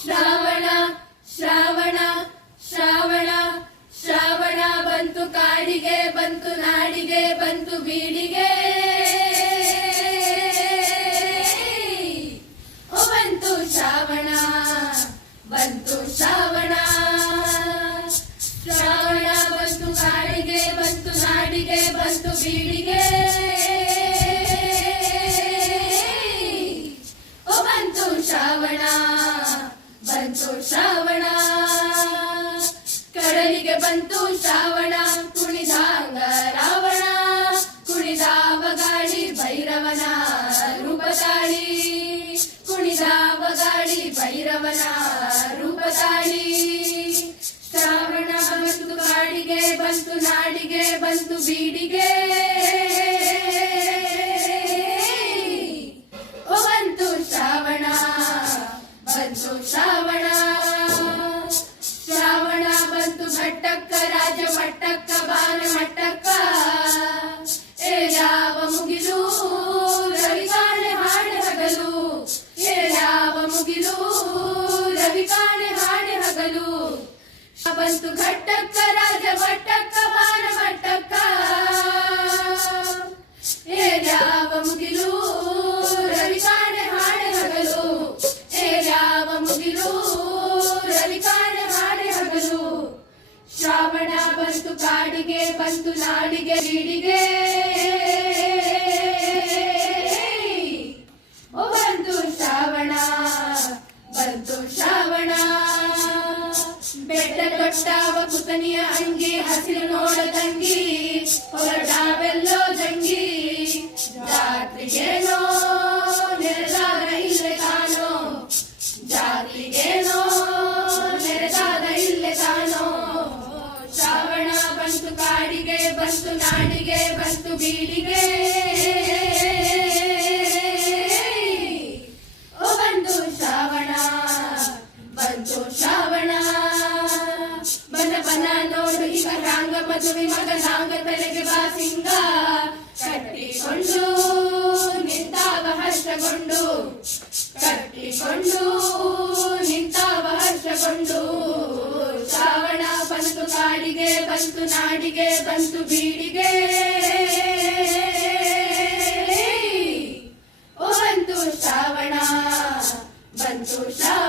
ಶ್ರಾವಣ ಶ್ರಾವಣ ಶ್ರಾವಣ ಶ್ರಾವಣ ಬಂತು ಕಾಡಿಗೆ ಬಂತು ನಾಡಿಗೆ ಬಂತು ಬೀಡಿಗೆ ಬಂತು ಶ್ರಾವಣ ಬಂತು ಶ್ರಾವಣ ಶ್ರಾವಣ ಬಂತು ಕಾಡಿಗೆ ಬಂತು ನಾಡಿಗೆ ಬಂತು ಬೀಡಿಗೆ ಬಂತು ಶ್ರಾವಣ ಬಂತು ಶ್ರಾವಣ ಕಡಲಿಗೆ ಬಂತು ಶ್ರಾವಣ ಕುಣಿದಾಂಗ ರಾವಣ ಕುಣಿದಾವ ಗಾಳಿ ಭೈರವನ ರೂಪ ತಾಳಿ ಕುಣಿದಾವ ಗಾಳಿ ಭೈರವನ ರೂಪ ತಾಳಿ ಶ್ರಾವಣ ಬಂತು ಕಾಡಿಗೆ ಬಂತು ನಾಡಿಗೆ ಬಂತು ಬೀಡಿಗೆ ಬಂತು ಶ್ರಾವಣ ಬಂತು ಶ್ರಾವಣ ಶ್ರಾವಣ ಬಂತು ಮಟ್ಟಕ್ಕ ರಾಜ ಮಟ್ಟಕ್ಕ ಬಾನ ಮಟ್ಟಕ್ಕ ಯಾವ ಮುಗಿಲು ರವಿ ಕಾಣೆ ಹಾಡೆ ಹಗಲು ಯಾವ ಮುಗಿಲು ರವಿ ಕಾಣೆ ಹಾಡೆ ಹಗಲು ಬಂತು ಘಟ್ಟಕ್ಕ ರಾಜ ಮಟ್ಟಕ್ಕ ಬಾನ ಮಟ್ಟಕ್ಕ ಯಾವ ಮುಗಿಲು ರವಿ ಕಾಣೆ ಹಾಡೆ ಹಗಲು ಯಾವ ಮುಗಿಲು ರವಿ ಕಾಣೆ ಹಾಡೆ ಹಗಲು ಶ್ರಾವಣ ಬಂತು ಕಾಡಿಗೆ ಬಂತು ನಾಡಿಗೆ ಬೀಡಿಗೆ ಬಂತು ಶ್ರಾವಣ ಬಂತು ಶ್ರಾವಣ ಬೆಟ್ಟ ತೊಟ್ಟಾವ ಕುತನಿಯ ಅಂಗಿ ಹಸಿರು ನೋಡದಂಗಿ ಹೊರಟಾವೆಲ್ಲೋ ಜಂಗಿ ಜಾತ್ರೆಗೇನೋ ನೆರೆದಾಗ ಇಲ್ಲೇ ತಾನೋ ಜಾತ್ರೆಗೇನೋ ನೆರೆದಾಗ ಇಲ್ಲೇ ತಾನೋ ಶ್ರಾವಣ ಬಂತು ಕಾಡಿಗೆ ಬಂತು ನಾಡಿಗೆ ಬಂತು ಬೀಡಿಗೆ ಬಂತು ಶ್ರಾವಣ ಬಂತು ಶ್ರಾವಣ ಬನ ಬನ ನೋಡು ಈಗ ರಾಂಗ ಮದುವೆ ಮಗನಾಂಗ ತಲೆಗೆ ಬಾಸಿಂಗ ಕಟ್ಟಿಕೊಂಡು ನಿಂತಾವ ಹರ್ಷಗೊಂಡು ಕಟ್ಟಿಕೊಂಡು ನಿಂತಾವ ಹರ್ಷಗೊಂಡು ಶ್ರಾವಣ ಬಂತು ಕಾಡಿಗೆ ಬಂತು ನಾಡಿಗೆ ಬಂತು ಬೀಡಿಗೆ ಬಂತು ಶ್ರಾವಣ ಬಂತು ಶ್ರಾವಣ